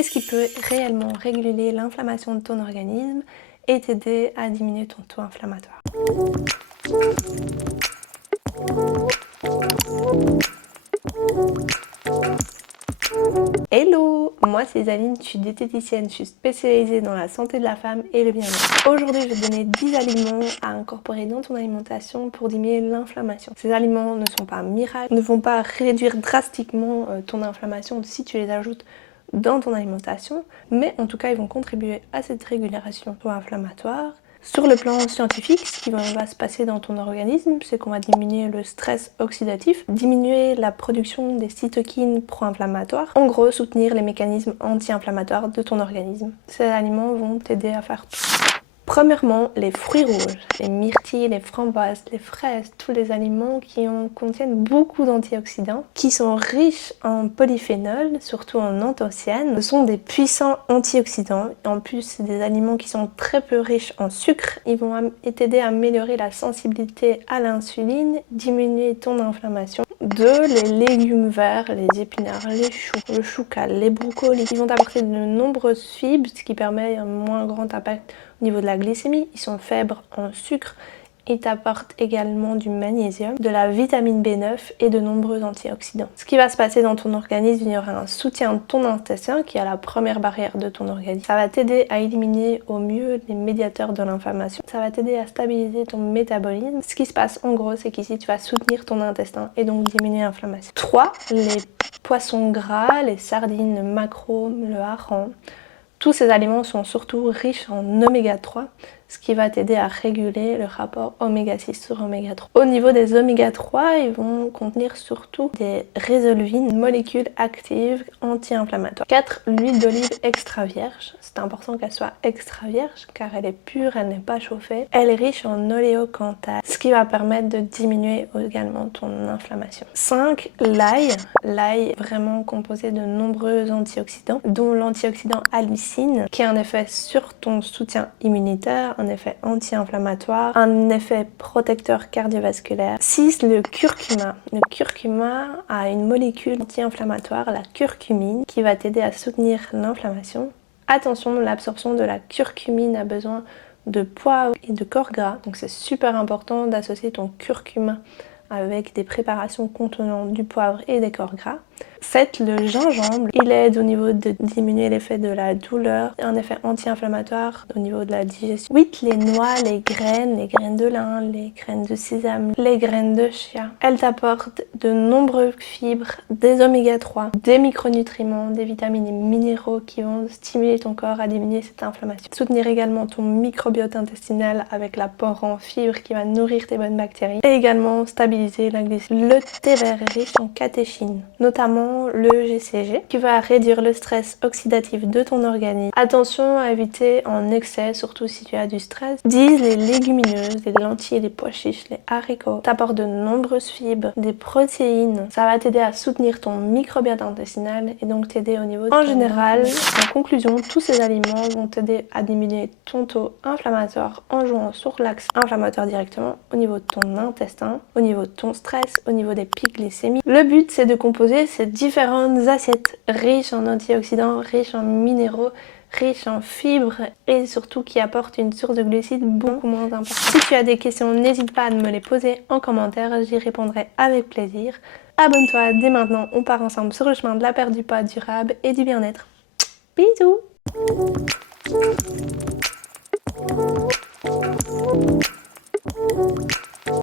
Qu'est-ce qui peut réellement réguler l'inflammation de ton organisme et t'aider à diminuer ton taux inflammatoire? Hello! Moi c'est Isaline, je suis diététicienne, je suis spécialisée dans la santé de la femme et le bien-être. Aujourd'hui je vais te donner 10 aliments à incorporer dans ton alimentation pour diminuer l'inflammation. Ces aliments ne sont pas miracles, ne vont pas réduire drastiquement ton inflammation si tu les ajoutes dans ton alimentation, mais en tout cas ils vont contribuer à cette régulation inflammatoire. Sur le plan scientifique, ce qui va se passer dans ton organisme, c'est qu'on va diminuer le stress oxydatif, diminuer la production des cytokines pro-inflammatoires, en gros soutenir les mécanismes anti-inflammatoires de ton organisme. Ces aliments vont t'aider à faire tout. Premièrement, les fruits rouges, les myrtilles, les framboises, les fraises, tous les aliments qui contiennent beaucoup d'antioxydants, qui sont riches en polyphénols, surtout en anthocyanes. Ce sont des puissants antioxydants. En plus, c'est des aliments qui sont très peu riches en sucre. Ils vont t'aider à améliorer la sensibilité à l'insuline, diminuer ton inflammation. 2. Les légumes verts, les épinards, les choux, le choucal, les brocolis. Ils vont apporter de nombreuses fibres, ce qui permet un moins grand impact au niveau de la glycémie. Ils sont faibles en sucre. Ils t'apportent également du magnésium, de la vitamine B9 et de nombreux antioxydants. Ce qui va se passer dans ton organisme, il y aura un soutien de ton intestin qui est la première barrière de ton organisme. Ça va t'aider à éliminer au mieux les médiateurs de l'inflammation. Ça va t'aider à stabiliser ton métabolisme. Ce qui se passe en gros, c'est qu'ici tu vas soutenir ton intestin et donc diminuer l'inflammation. 3. Les poissons gras, les sardines, le maquereau, le hareng. Tous ces aliments sont surtout riches en oméga 3, ce qui va t'aider à réguler le rapport oméga 6 sur oméga 3. Au niveau des oméga 3, ils vont contenir surtout des résolvines, molécules actives anti-inflammatoires. 4. L'huile d'olive extra vierge. C'est important qu'elle soit extra vierge car elle est pure, elle n'est pas chauffée. Elle est riche en oléocanthal, ce qui va permettre de diminuer également ton inflammation. 5. L'ail. L'ail est vraiment composé de nombreux antioxydants, dont l'antioxydant allicine, qui a un effet sur ton soutien immunitaire, un effet anti-inflammatoire, un effet protecteur cardiovasculaire. 6. Le curcuma. Le curcuma a une molécule anti-inflammatoire, la curcumine, qui va t'aider à soutenir l'inflammation. Attention, l'absorption de la curcumine a besoin de poivre et de corps gras, donc c'est super important d'associer ton curcuma avec des préparations contenant du poivre et des corps gras. 7. Le gingembre, il aide au niveau de diminuer l'effet de la douleur, un effet anti-inflammatoire au niveau de la digestion. 8. Les noix, les graines de lin, les graines de sésame, les graines de chia. Elles t'apportent de nombreuses fibres, des oméga 3, des micronutriments, des vitamines et minéraux qui vont stimuler ton corps à diminuer cette inflammation. Soutenir également ton microbiote intestinal avec l'apport en fibres qui va nourrir tes bonnes bactéries et également stabiliser la glycémie. Le thé vert est riche en catéchine, notamment le GCG, qui va réduire le stress oxydatif de ton organisme. Attention à éviter en excès, surtout si tu as du stress. 10. Les légumineuses, les lentilles, les pois chiches, les haricots t'apportent de nombreuses fibres, des protéines. Ça va t'aider à soutenir ton microbiote intestinal et donc t'aider au niveau de En général, en conclusion, tous ces aliments vont t'aider à diminuer ton taux inflammatoire en jouant sur l'axe inflammatoire directement au niveau de ton intestin, au niveau de ton stress, au niveau des pics glycémiques. Le but, c'est de composer ces différentes assiettes riches en antioxydants, riches en minéraux, riches en fibres et surtout qui apportent une source de glucides beaucoup moins importante. Si tu as des questions, n'hésite pas à me les poser en commentaire, j'y répondrai avec plaisir. Abonne-toi dès maintenant, on part ensemble sur le chemin de la perte du poids durable et du bien-être. Bisous!